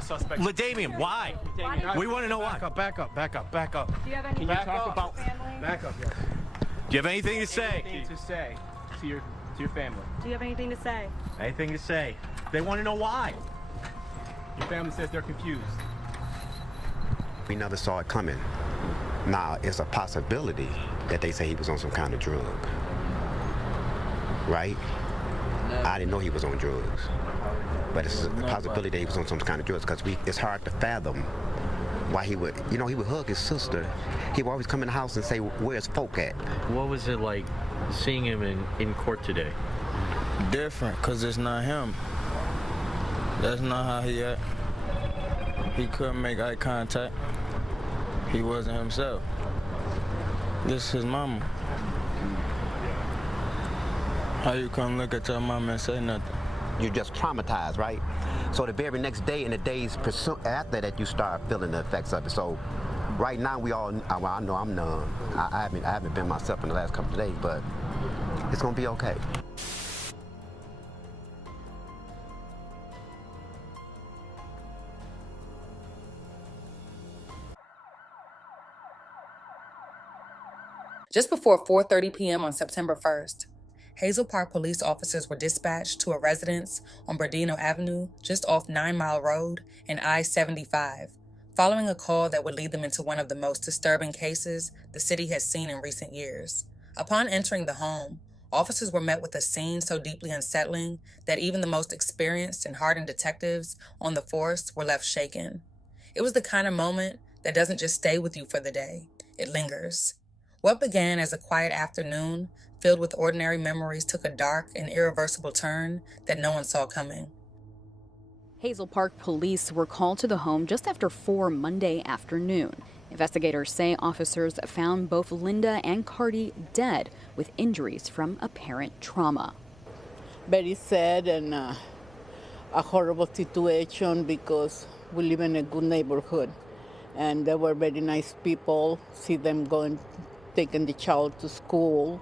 suspect. LaDamian, why? We want to know why. Back up. Do you have any Can you talk about family? back up? Yes. Do you have anything to say? Anything to say to your family? Do you have anything to say? Anything to say? They want to know why. Your family says they're confused. We never saw it coming. Now, it's a possibility that they say he was on some kind of drug, right? No. I didn't know he was on drugs, but it's a possibility that he was on some kind of drugs because it's hard to fathom why he would, he would hug his sister. He would always come in the house and say, "Where's folk at?" What was it like seeing him in court today? Different, because it's not him. That's not how he act. He couldn't make eye contact. He wasn't himself. This is his mama. How you come look at your mama and say nothing? You're just traumatized, right? So the very next day and the days after that, you start feeling the effects of it. So right now, I know I'm numb. I haven't been myself in the last couple of days, but it's gonna be okay. Just before 4:30 p.m. on September 1st, Hazel Park police officers were dispatched to a residence on Bernardino Avenue, just off 9 Mile Road and I-75, following a call that would lead them into one of the most disturbing cases the city has seen in recent years. Upon entering the home, officers were met with a scene so deeply unsettling that even the most experienced and hardened detectives on the force were left shaken. It was the kind of moment that doesn't just stay with you for the day, it lingers. What began as a quiet afternoon, filled with ordinary memories, took a dark and irreversible turn that no one saw coming. Hazel Park police were called to the home just after 4 Monday afternoon. Investigators say officers found both Linda and Cardi dead with injuries from apparent trauma. Very sad and a horrible situation because we live in a good neighborhood and they were very nice people. See them taking the child to school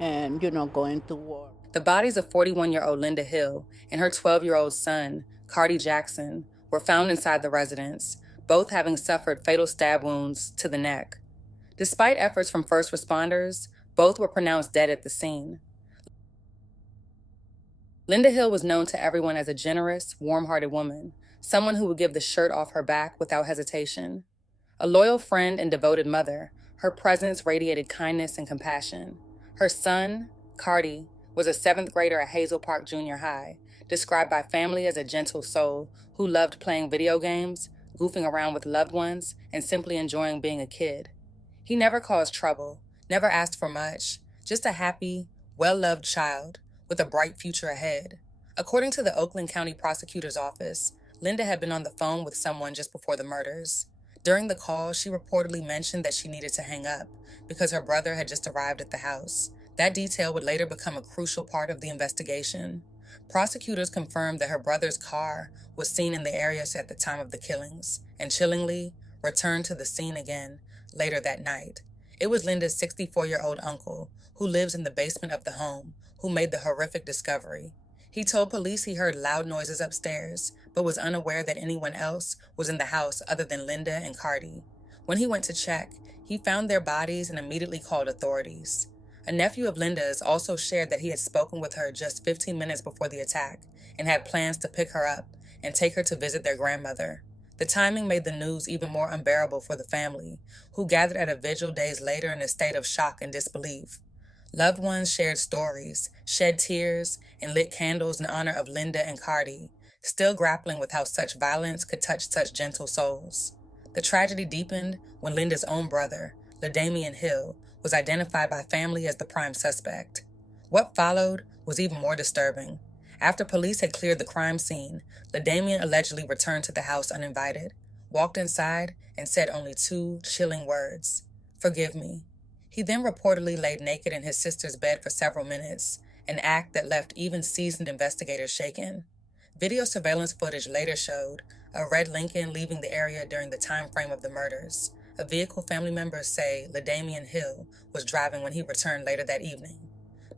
and, going to work. The bodies of 41-year-old Linda Hill and her 12-year-old son, Cardi Jackson, were found inside the residence, both having suffered fatal stab wounds to the neck. Despite efforts from first responders, both were pronounced dead at the scene. Linda Hill was known to everyone as a generous, warm-hearted woman, someone who would give the shirt off her back without hesitation. A loyal friend and devoted mother, her presence radiated kindness and compassion. Her son, Cardi, was a 7th grader at Hazel Park Junior High, described by family as a gentle soul who loved playing video games, goofing around with loved ones, and simply enjoying being a kid. He never caused trouble, never asked for much, just a happy, well-loved child with a bright future ahead. According to the Oakland County Prosecutor's Office, Linda had been on the phone with someone just before the murders. During the call, she reportedly mentioned that she needed to hang up because her brother had just arrived at the house. That detail would later become a crucial part of the investigation. Prosecutors confirmed that her brother's car was seen in the area at the time of the killings, and chillingly, returned to the scene again later that night. It was Linda's 64-year-old uncle, who lives in the basement of the home, who made the horrific discovery. He told police he heard loud noises upstairs, but was unaware that anyone else was in the house other than Linda and Cardi. When he went to check, he found their bodies and immediately called authorities. A nephew of Linda's also shared that he had spoken with her just 15 minutes before the attack and had plans to pick her up and take her to visit their grandmother. The timing made the news even more unbearable for the family, who gathered at a vigil days later in a state of shock and disbelief. Loved ones shared stories, shed tears, and lit candles in honor of Linda and Cardi, still grappling with how such violence could touch such gentle souls. The tragedy deepened when Linda's own brother, LaDamian Hill, was identified by family as the prime suspect. What followed was even more disturbing. After police had cleared the crime scene, LaDamian allegedly returned to the house uninvited, walked inside, and said only 2 chilling words: "Forgive me." He then reportedly laid naked in his sister's bed for several minutes, an act that left even seasoned investigators shaken. Video surveillance footage later showed a red Lincoln leaving the area during the time frame of the murders, a vehicle family members say LaDamian Hill was driving when he returned later that evening.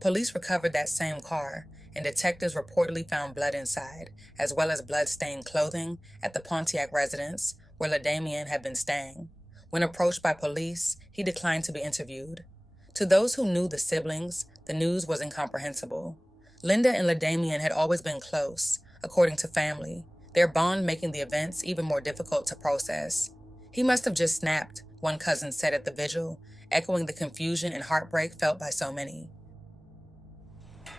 Police recovered that same car and detectives reportedly found blood inside, as well as blood-stained clothing at the Pontiac residence where LaDamian had been staying. When approached by police, he declined to be interviewed. To those who knew the siblings, the news was incomprehensible. Linda and LaDamian had always been close, according to family, their bond making the events even more difficult to process. "He must have just snapped," one cousin said at the vigil, echoing the confusion and heartbreak felt by so many.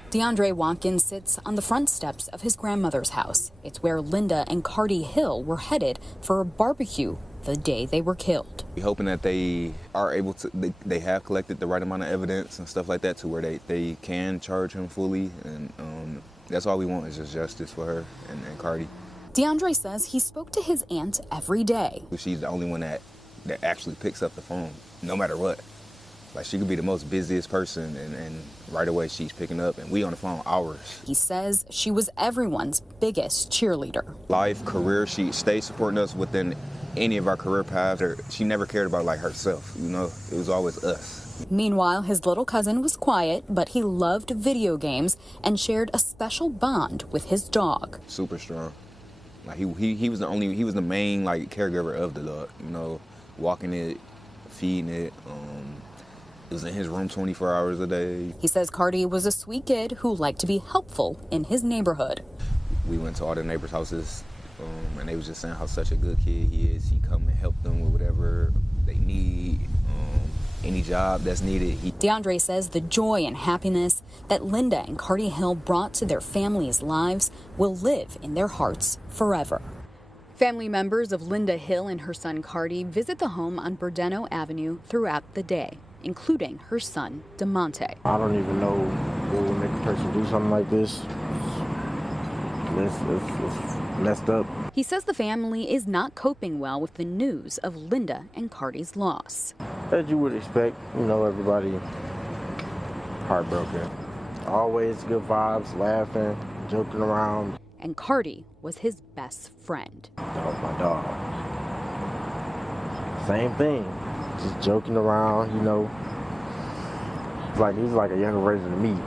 DeAndre Watkins sits on the front steps of his grandmother's house. It's where Linda and Cardi Hill were headed for a barbecue the day they were killed. We're hoping that they are able to, they have collected the right amount of evidence and stuff like that to where they can charge him fully. And that's all we want is just justice for her and Cardi. DeAndre says he spoke to his aunt every day. She's the only one that actually picks up the phone, no matter what. Like, she could be the most busiest person, and right away she's picking up, and we on the phone hours. He says she was everyone's biggest cheerleader. Life, career, she stays supporting us within any of our career paths. She never cared about, like, herself, you know? It was always us. Meanwhile, his little cousin was quiet, but he loved video games and shared a special bond with his dog. Super strong. Like, he was the main, like, caregiver of the dog, you know, walking it, feeding it. It was in his room 24 hours a day. He says Cardi was a sweet kid who liked to be helpful in his neighborhood. We went to all the neighbors' houses, and they was just saying how such a good kid he is. He come and help them with whatever they need, any job that's needed. DeAndre says the joy and happiness that Linda and Cardi Hill brought to their families' lives will live in their hearts forever. Family members of Linda Hill and her son Cardi visit the home on Burdeno Avenue throughout the day, including her son, DeMonte. I don't even know what would make a person do something like this. It's messed up. He says the family is not coping well with the news of Linda and Cardi's loss. As you would expect, you know, everybody heartbroken. Always good vibes, laughing, joking around. And Cardi was his best friend. That was my dog. Same thing. Just joking around, you know. He's like a younger version of me.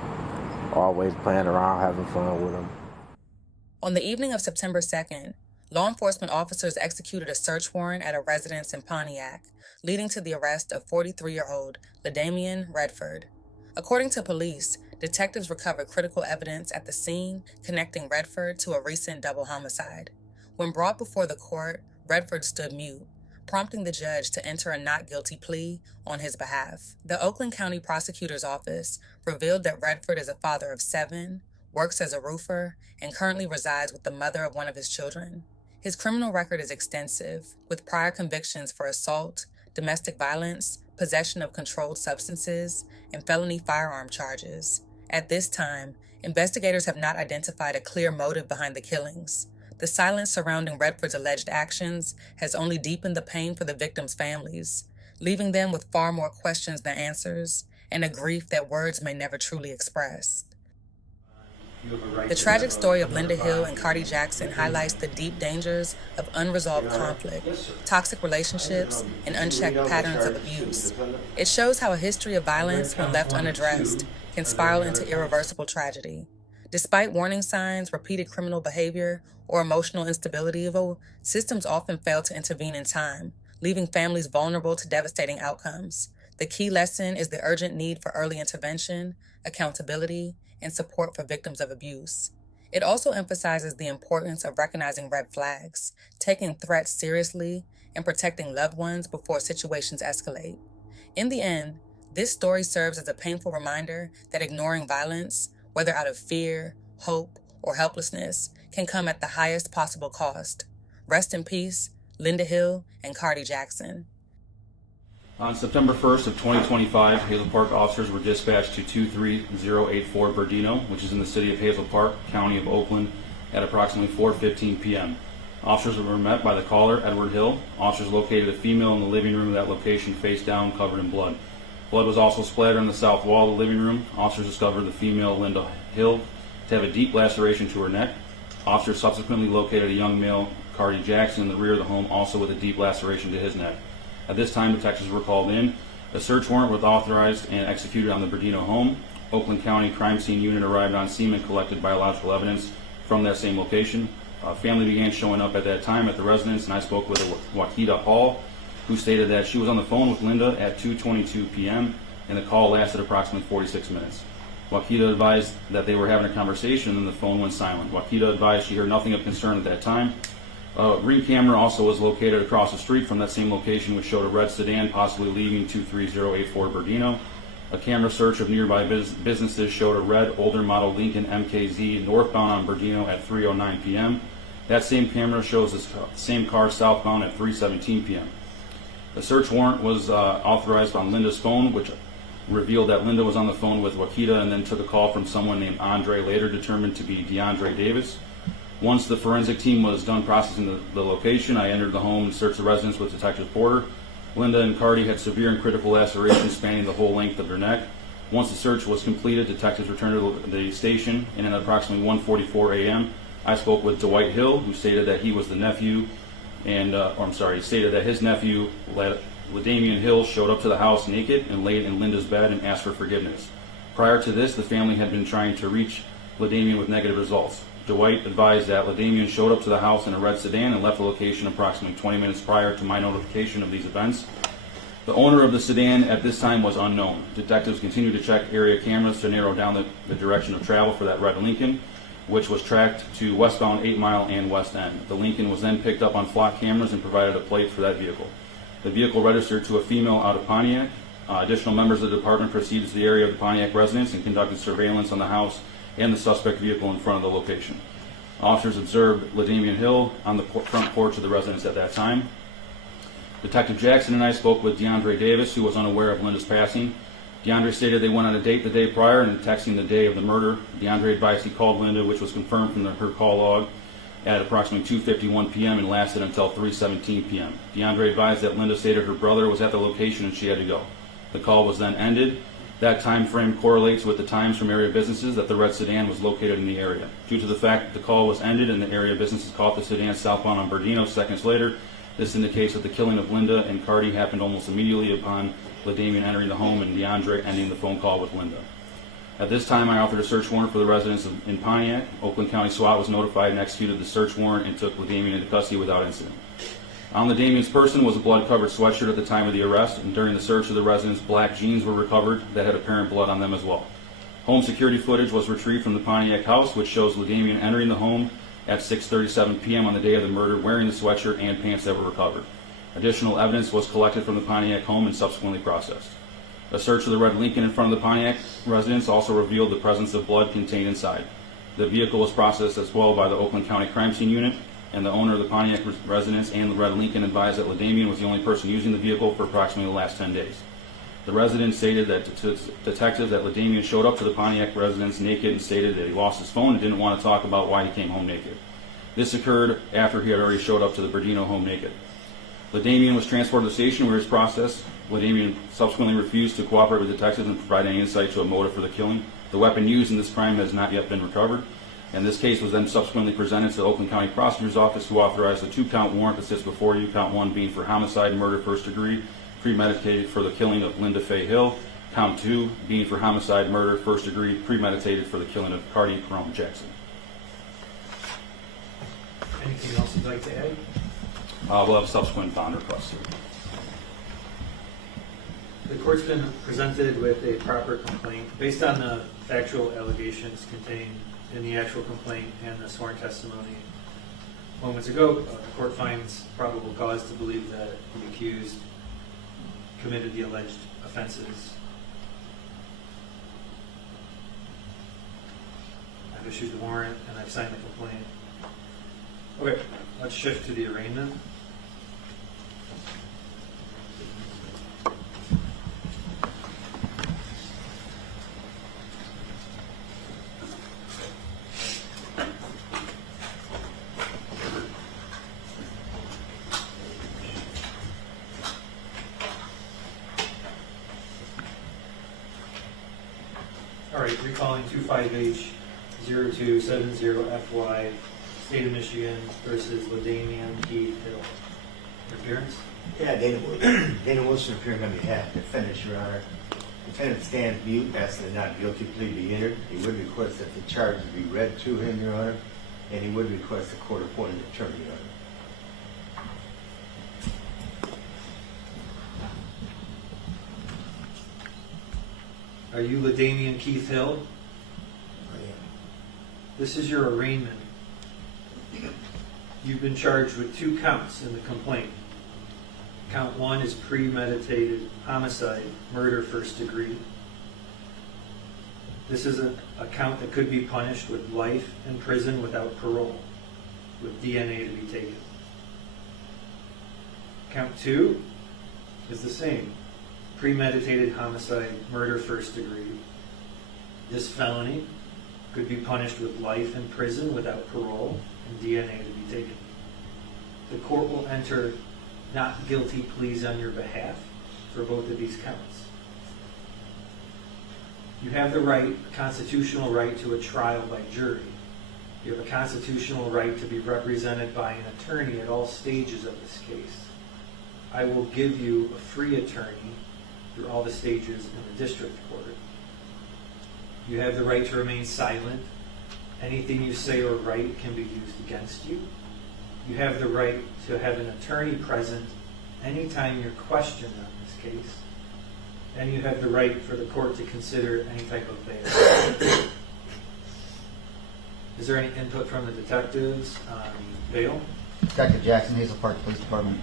Always playing around, having fun with him. On the evening of September 2nd, law enforcement officers executed a search warrant at a residence in Pontiac, leading to the arrest of 43-year-old LaDamian Redford. According to police, detectives recovered critical evidence at the scene connecting Redford to a recent double homicide. When brought before the court, Redford stood mute, prompting the judge to enter a not guilty plea on his behalf. The Oakland County Prosecutor's Office revealed that Redford is a father of 7, works as a roofer, and currently resides with the mother of one of his children. His criminal record is extensive, with prior convictions for assault, domestic violence, possession of controlled substances, and felony firearm charges. At this time, investigators have not identified a clear motive behind the killings. The silence surrounding Redford's alleged actions has only deepened the pain for the victims' families, leaving them with far more questions than answers, and a grief that words may never truly express. The tragic story of Linda Hill and Cardi Jackson highlights the deep dangers of unresolved conflict, toxic relationships, and unchecked patterns of abuse. It shows how a history of violence, when left unaddressed, can spiral into irreversible tragedy. Despite warning signs, repeated criminal behavior, or emotional instability, systems often fail to intervene in time, leaving families vulnerable to devastating outcomes. The key lesson is the urgent need for early intervention, accountability, and support for victims of abuse. It also emphasizes the importance of recognizing red flags, taking threats seriously, and protecting loved ones before situations escalate. In the end, this story serves as a painful reminder that ignoring violence, whether out of fear, hope, or helplessness, can come at the highest possible cost. Rest in peace, Linda Hill and Cardi Jackson. On September 1st of 2025, Hazel Park officers were dispatched to 23084 Burdeno, which is in the city of Hazel Park, county of Oakland, at approximately 4:15 p.m. Officers were met by the caller, Edward Hill. Officers located a female in the living room of that location, face down, covered in blood. Blood was also splattered on the south wall of the living room. Officers discovered the female, Linda Hill, to have a deep laceration to her neck. Officers subsequently located a young male, Cardi Jackson, in the rear of the home, also with a deep laceration to his neck. At this time, detectives were called in. A search warrant was authorized and executed on the Burdeno home. Oakland County Crime Scene Unit arrived on scene and collected biological evidence from that same location. Family began showing up at that time at the residence, and I spoke with Wakita Hall, who stated that she was on the phone with Linda at 2:22 p.m. and the call lasted approximately 46 minutes. Wakita advised that they were having a conversation and then the phone went silent. Wakita advised she heard nothing of concern at that time. A ring camera also was located across the street from that same location, which showed a red sedan possibly leaving 23084 Bernardino. A camera search of nearby businesses showed a red, older model Lincoln MKZ northbound on Bernardino at 3:09 p.m. That same camera shows the same car southbound at 3:17 p.m. The search warrant was authorized on Linda's phone, which revealed that Linda was on the phone with Wakita and then took a call from someone named Andre, later determined to be DeAndre Davis. Once the forensic team was done processing the location, I entered the home and searched the residence with Detective Porter. Linda and Cardi had severe and critical lacerations spanning the whole length of their neck. Once the search was completed, detectives returned to the station, and at approximately 1:44 a.m., I spoke with Dwight Hill, who stated that he was the nephew, stated that his nephew, LaDamian Hill, showed up to the house naked and laid in Linda's bed and asked for forgiveness. Prior to this, the family had been trying to reach LaDamian with negative results. Dwight advised that LaDamian showed up to the house in a red sedan and left the location approximately 20 minutes prior to my notification of these events. The owner of the sedan at this time was unknown. Detectives continued to check area cameras to narrow down the direction of travel for that red Lincoln, which was tracked to westbound 8 Mile and West End. The Lincoln was then picked up on flock cameras and provided a plate for that vehicle. The vehicle registered to a female out of Pontiac. Additional members of the department proceeded to the area of the Pontiac residence and conducted surveillance on the house and the suspect vehicle in front of the location. Officers observed LaDamian Hill on the front porch of the residence at that time. Detective Jackson and I spoke with DeAndre Davis, who was unaware of Linda's passing. DeAndre stated they went on a date the day prior and texting the day of the murder. DeAndre advised he called Linda, which was confirmed from her call log, at approximately 2:51 p.m. and lasted until 3:17 p.m. DeAndre advised that Linda stated her brother was at the location and she had to go. The call was then ended. That time frame correlates with the times from area businesses that the red sedan was located in the area. Due to the fact that the call was ended and the area businesses caught the sedan southbound on Bernardino seconds later, this indicates that the killing of Linda and Cardi happened almost immediately upon LaDamian entering the home and DeAndre ending the phone call with Linda. At this time, I authored a search warrant for the residence in Pontiac. Oakland County SWAT was notified and executed the search warrant and took LaDamian into custody without incident. On LaDamian's person was a blood-covered sweatshirt at the time of the arrest, and during the search of the residence, black jeans were recovered that had apparent blood on them as well. Home security footage was retrieved from the Pontiac house, which shows LaDamian entering the home at 6:37 p.m. on the day of the murder, wearing the sweatshirt and pants that were recovered. Additional evidence was collected from the Pontiac home and subsequently processed. A search of the red Lincoln in front of the Pontiac residence also revealed the presence of blood contained inside. The vehicle was processed as well by the Oakland County Crime Scene Unit, and the owner of the Pontiac residence and the red Lincoln advised that LaDamian was the only person using the vehicle for approximately the last 10 days. The resident stated that to detectives that LaDamian showed up to the Pontiac residence naked and stated that he lost his phone and didn't want to talk about why he came home naked. This occurred after he had already showed up to the Bernardino home naked. LaDamian was transported to the station where he was processed. LaDamian subsequently refused to cooperate with detectives and provide any insight to a motive for the killing. The weapon used in this crime has not yet been recovered, and this case was then subsequently presented to the Oakland County Prosecutor's Office, who authorized a 2-count warrant that sits before you, count 1 being for homicide, murder, first degree, premeditated for the killing of Linda Faye Hill, count 2 being for homicide, murder, first degree, premeditated for the killing of Cardi Perone Jackson. Anything else you'd like to add? We'll have a subsequent bond request here. The court's been presented with a proper complaint based on the factual allegations contained in the actual complaint and the sworn testimony moments ago. The court finds probable cause to believe that the accused committed the alleged offenses. I've issued the warrant and I've signed the complaint. Okay, let's shift to the arraignment. All right, recalling 25H0270FY, State of Michigan versus LaDamian P. Hill. Your appearance? Yeah, Dana Wilson appearing on behalf of the defendants, Your Honor. defendant stands mute, asking a not guilty plea be entered. He would request that the charges be read to him, Your Honor, and he would request a court-appointed attorney, Your Honor. Are you LaDamian Keith Hill? I am. This is your arraignment. You've been charged with 2 counts in the complaint. Count 1 is premeditated homicide, murder first degree. This is a count that could be punished with life in prison without parole, with DNA to be taken. Count 2 is the same. Premeditated homicide, murder first degree. This felony could be punished with life in prison without parole and DNA to be taken. The court will enter not guilty pleas on your behalf for both of these counts. You have the right, a constitutional right to a trial by jury. You have a constitutional right to be represented by an attorney at all stages of this case. I will give you a free attorney through all the stages in the district court. You have the right to remain silent. Anything you say or write can be used against you. You have the right to have an attorney present anytime you're questioned on this case. And you have the right for the court to consider any type of bail. Is there any input from the detectives on bail? Detective Jackson, Hazel Park Police Department.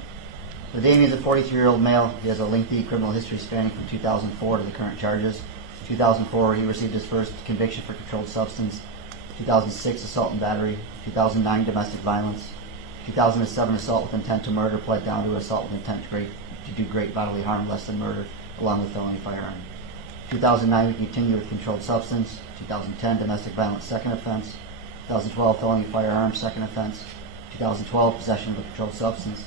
LaDamian is a 43-year-old male. He has a lengthy criminal history spanning from 2004 to the current charges. In 2004, he received his first conviction for controlled substance. 2006, assault and battery. 2009, domestic violence. 2007, assault with intent to murder, pled down to assault with intent to do great bodily harm less than murder, along with felony firearm. 2009, we continue with controlled substance. 2010, domestic violence, second offense. 2012, felony firearm, second offense. 2012, possession of a controlled substance.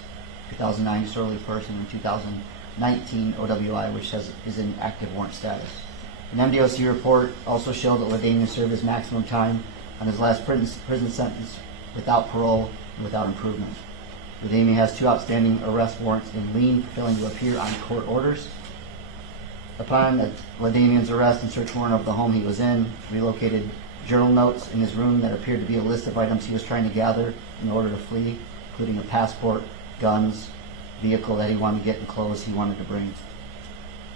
2009, disorderly person. And 2019, OWI, which is in active warrant status. An MDOC report also showed that LaDamian served his maximum time on his last prison sentence without parole and without improvement. LaDamian has 2 outstanding arrest warrants in lien for failing to appear on court orders. Upon LaDamian's arrest and search warrant of the home he was in, we located journal notes in his room that appeared to be a list of items he was trying to gather in order to flee, including a passport, guns, vehicle that he wanted to get, and clothes he wanted to bring.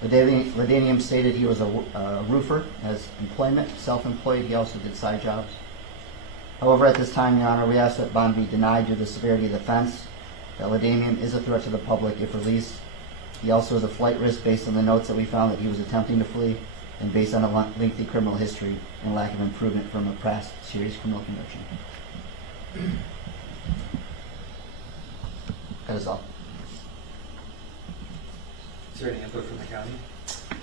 LaDamian stated he was a roofer, as employment, self-employed. He also did side jobs. However, at this time, Your Honor, we ask that bond be denied due to the severity of the offense, that LaDamian is a threat to the public if released. He also is a flight risk based on the notes that we found that he was attempting to flee, and based on a lengthy criminal history and lack of improvement from a past serious criminal conviction. That is all. Is there any input from the county?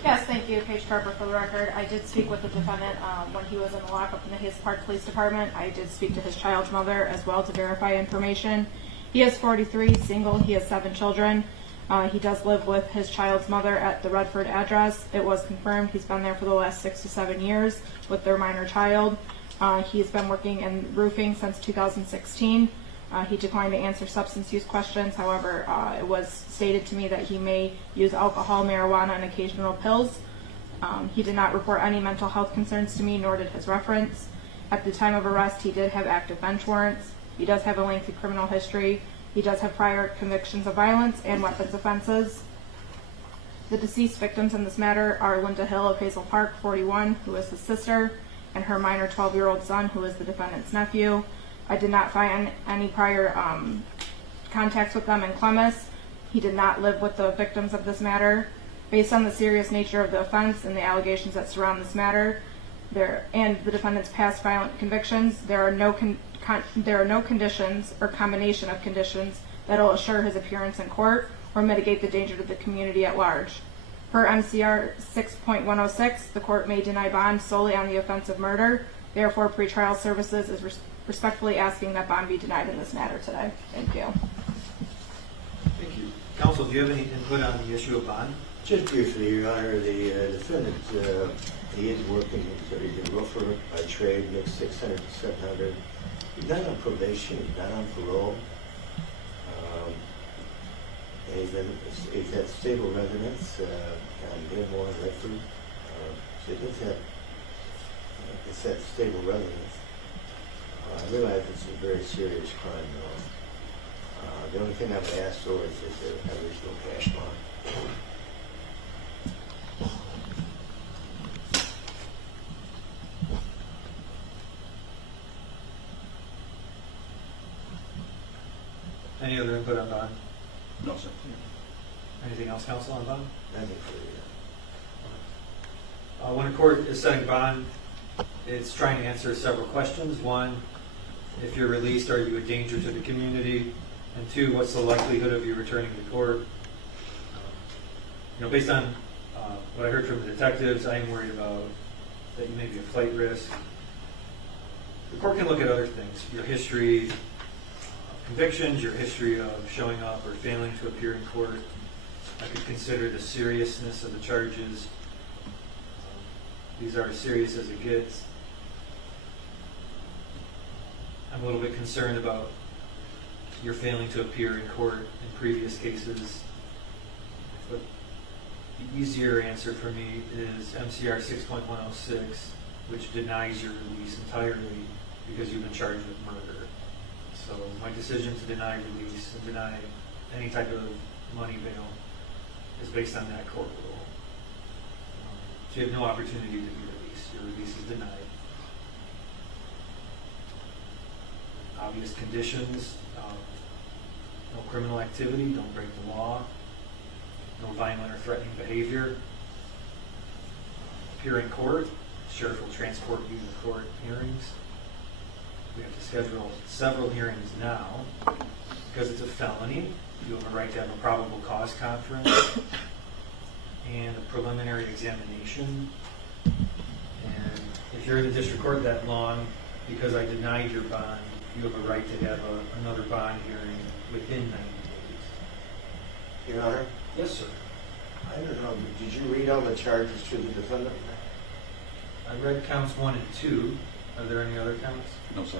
Yes, thank you. Paige Carper for the record. I did speak with the defendant when he was in the lockup in the Hayes Park Police Department. I did speak to his child's mother as well to verify information. He is 43, single. He has 7 children. He does live with his child's mother at the Redford address. It was confirmed he's been there for the last 6 to 7 years with their minor child. He's been working in roofing since 2016. He declined to answer substance use questions. However, it was stated to me that he may use alcohol, marijuana, and occasional pills. He did not report any mental health concerns to me, nor did his reference. At the time of arrest, he did have active bench warrants. He does have a lengthy criminal history. He does have prior convictions of violence and weapons offenses. The deceased victims in this matter are Linda Hill of Hazel Park, 41, who is his sister, and her minor 12-year-old son, who is the defendant's nephew. I did not find any prior contacts with them in Clemmis. He did not live with the victims of this matter. Based on the serious nature of the offense and the allegations that surround this matter, and the defendant's past violent convictions, there are no conditions or combination of conditions that will assure his appearance in court or mitigate the danger to the community at large. Per MCR 6.106, the court may deny bond solely on the offense of murder. Therefore, pretrial services is respectfully asking that bond be denied in this matter today. Thank you. Thank you. Counsel, do you have any input on the issue of bond? Just briefly, Your Honor, the defendant, he is working, he's a roofer by trade, makes $600 to $700. He's not on probation, he's not on parole. And he's had stable residence on Gilmore and Redford. So he does have, it's that stable residence. I realize it's a very serious crime, though. The only thing I would ask for is that there is no cash bond. Any other input on bond? No, sir. Anything else, counsel, on bond? Nothing for you. When a court is setting bond, it's trying to answer several questions. One, if you're released, are you a danger to the community? And two, what's the likelihood of you returning to court? Based on what I heard from the detectives, I am worried about that you may be a flight risk. The court can look at other things, your history of convictions, your history of showing up or failing to appear in court. I could consider the seriousness of the charges. These are as serious as it gets. I'm a little bit concerned about your failing to appear in court in previous cases. But the easier answer for me is MCR 6.106, which denies your release entirely because you've been charged with murder. So my decision to deny release and deny any type of money bail is based on that court rule. So you have no opportunity to be released. Your release is denied. Obvious conditions, no criminal activity, don't break the law, no violent or threatening behavior. Appear in court, sheriff will transport you to court hearings. We have to schedule several hearings now. Because it's a felony, you have a right to have a probable cause conference and a preliminary examination. And if you're in the district court that long, because I denied your bond, you have a right to have another bond hearing within 90 days. Your Honor? Yes, sir. I don't know, did you read all the charges to the defendant? I read counts 1 and 2. Are there any other counts? No, sir.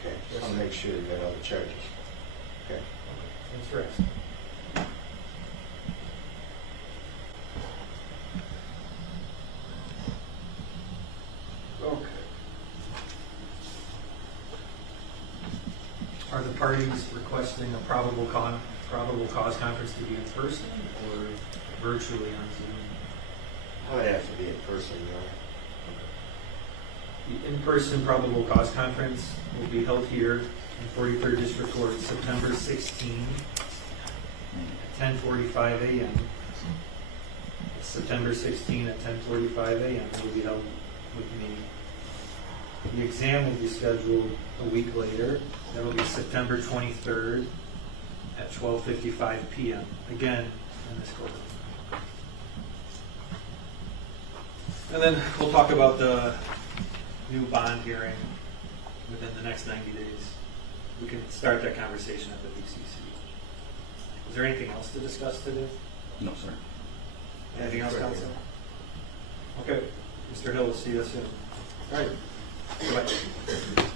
Okay, Yes, I'll sir. make sure you get all the charges. Okay. Thanks for asking. Okay. Are the parties requesting a probable cause conference to be in person or virtually on Zoom? I would have to be in person, Your Honor. The in-person probable cause conference will be held here in 43rd District Court September 16 at 10:45 a.m. September 16 at 10:45 a.m. It will be held with me. The exam will be scheduled a week later. That will be September 23rd at 12:55 p.m. Again, in this court. And then we'll talk about the new bond hearing within the next 90 days. We can start that conversation at the BCC. Is there anything else to discuss today? No, sir. Anything else, counsel? Okay. Mr. Hill, we'll see you soon. All right. Goodbye.